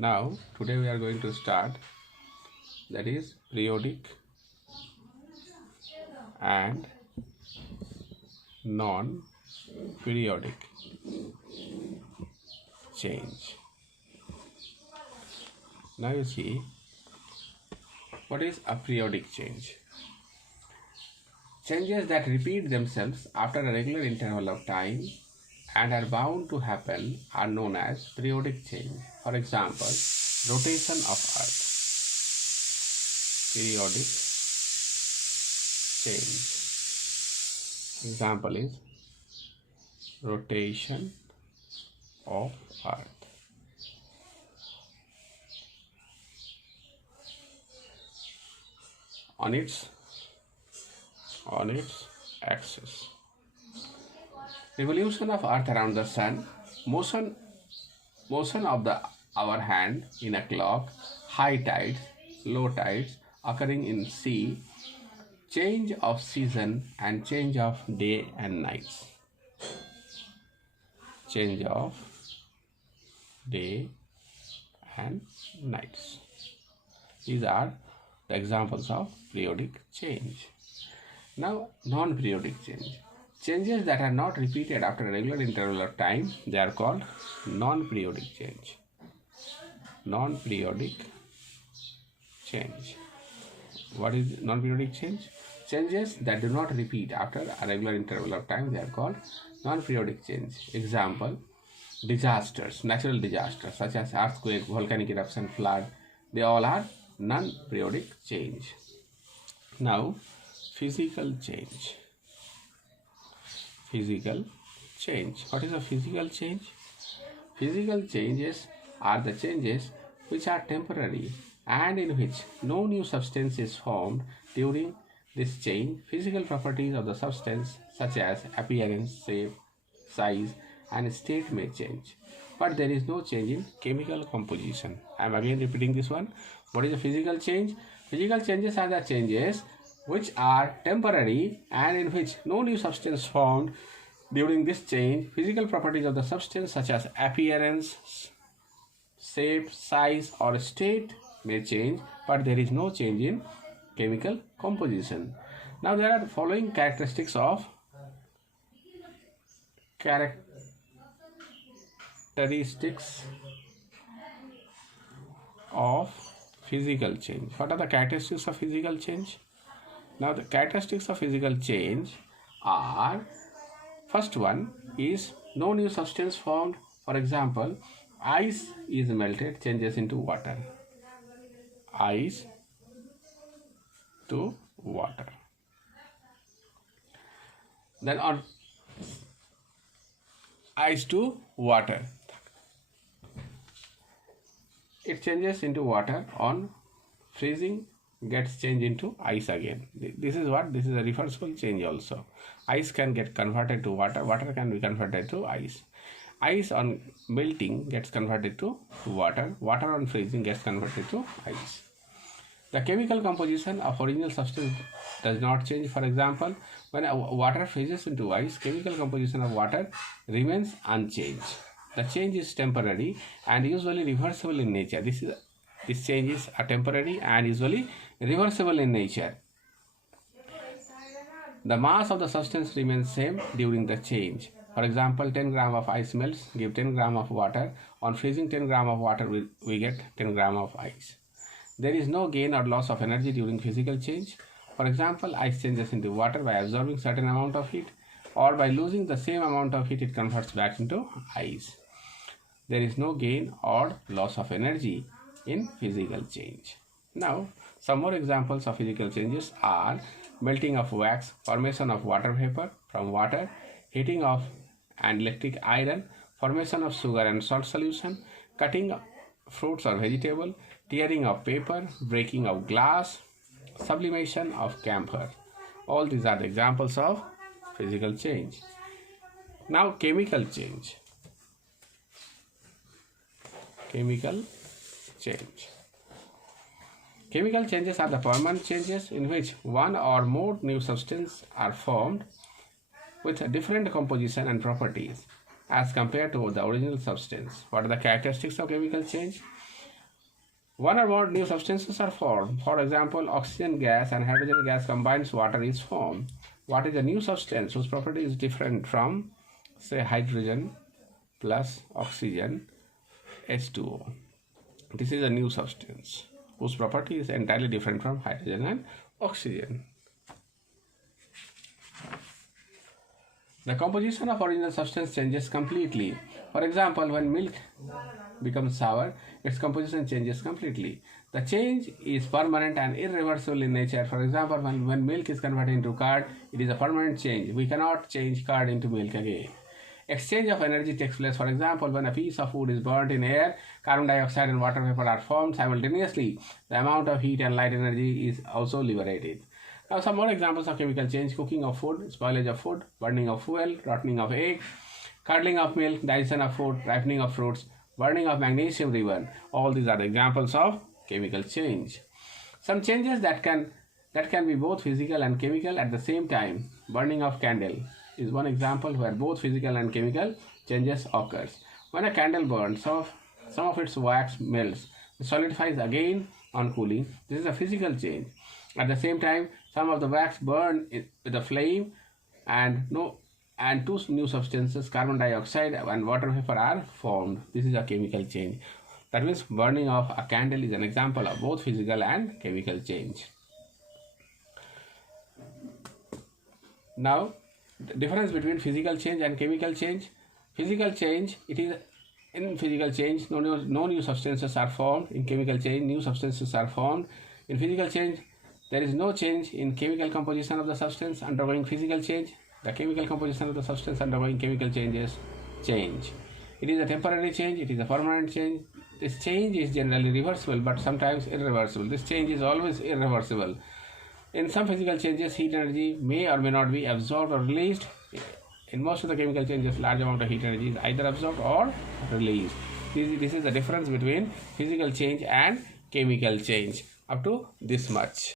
Now, today we are going to start, that is periodic and non-periodic change. Now you see, what is a periodic change? Changes that repeat themselves after a regular interval of time and are bound to happen are known as periodic change. For example, rotation of Earth. Periodic change. Example is rotation of Earth. On its axis. Revolution of Earth around the Sun, motion of the hour hand in a clock, high tides, low tides occurring in sea, change of season and change of day and nights. Change of day and nights. These are the examples of periodic change. Now, non-periodic change. Changes that are not repeated after a regular interval of time, they are called non-periodic change. Non-periodic change. What is non-periodic change? Changes that do not repeat after a regular interval of time, they are called non-periodic change. Example, disasters, natural disasters such as earthquake, volcanic eruption, flood, they all are non-periodic change. Now, physical change. Physical change. What is a physical change? Physical changes are the changes which are temporary and in which no new substance is formed during this change. Physical properties of the substance such as appearance, shape, size and state may change, but there is no change in chemical composition. I am again repeating this one. What is a physical change? Physical changes are the changes which are temporary and in which no new substance formed during this change. Physical properties of the substance such as appearance, shape, size or state may change, but there is no change in chemical composition. Now there are the following characteristics of physical change. What are the characteristics of physical change? Now the characteristics of physical change are, first one is no new substance formed. For example, ice is melted, changes into water. Ice to water. Then on ice to water, it changes into water. On freezing, gets changed into ice again. This is what? This is a reversible change also. Ice can get converted to water, water can be converted to ice. Ice on melting gets converted to water, water on freezing gets converted to ice. The chemical composition of original substance does not change. For example, when water freezes into ice, chemical composition of water remains unchanged. The change is temporary and usually reversible in nature. These changes are temporary and usually reversible in nature. The mass of the substance remains same during the change. For example, 10 gram of ice melts, give 10 gram of water. On freezing 10 gram of water, we get 10 gram of ice. There is no gain or loss of energy during physical change. For example, ice changes into water by absorbing certain amount of heat, or by losing the same amount of heat, it converts back into ice. There is no gain or loss of energy in physical change. Now, some more examples of physical changes are melting of wax, formation of water vapor from water, heating of an electric iron, formation of sugar and salt solution, cutting fruits or vegetable, tearing of paper, breaking of glass, sublimation of camphor. All these are the examples of physical change. Now, chemical change. Chemical change. Chemical changes are the permanent changes in which one or more new substances are formed with a different composition and properties as compared to the original substance. What are the characteristics of chemical change? One or more new substances are formed. For example, oxygen gas and hydrogen gas combines water is formed. What is a new substance whose property is different from, say, hydrogen plus oxygen H2O? This is a new substance whose property is entirely different from hydrogen and oxygen. The composition of original substance changes completely. For example, when milk becomes sour, its composition changes completely. The change is permanent and irreversible in nature. For example, when milk is converted into curd, it is a permanent change. We cannot change curd into milk again. Exchange of energy takes place. For example, when a piece of wood is burnt in air, carbon dioxide and water vapor are formed simultaneously. The amount of heat and light energy is also liberated. Now some more examples of chemical change: cooking of food, spoilage of food, burning of fuel, rotting of egg, curdling of milk, digestion of food, ripening of fruits, burning of magnesium ribbon. All these are the examples of chemical change. Some changes that can be both physical and chemical at the same time. Burning of candle is one example where both physical and chemical changes occurs. When a candle burns, some of its wax melts, solidifies again on cooling. This is a physical change. At the same time, some of the wax burn with a flame and two new substances, carbon dioxide and water vapor, are formed. This is a chemical change. That means burning of a candle is an example of both physical and chemical change. Now, the difference between physical change and chemical change. Physical change, in physical change, no new substances are formed. In chemical change, new substances are formed. In physical change, there is no change in chemical composition of the substance undergoing physical change. The chemical composition of the substance undergoing chemical changes change. It is a temporary change, it is a permanent change. This change is generally reversible but sometimes irreversible. This change is always irreversible. In some physical changes, heat energy may or may not be absorbed or released. In most of the chemical changes, large amount of heat energy is either absorbed or released. This is the difference between physical change and chemical change. Up to this much.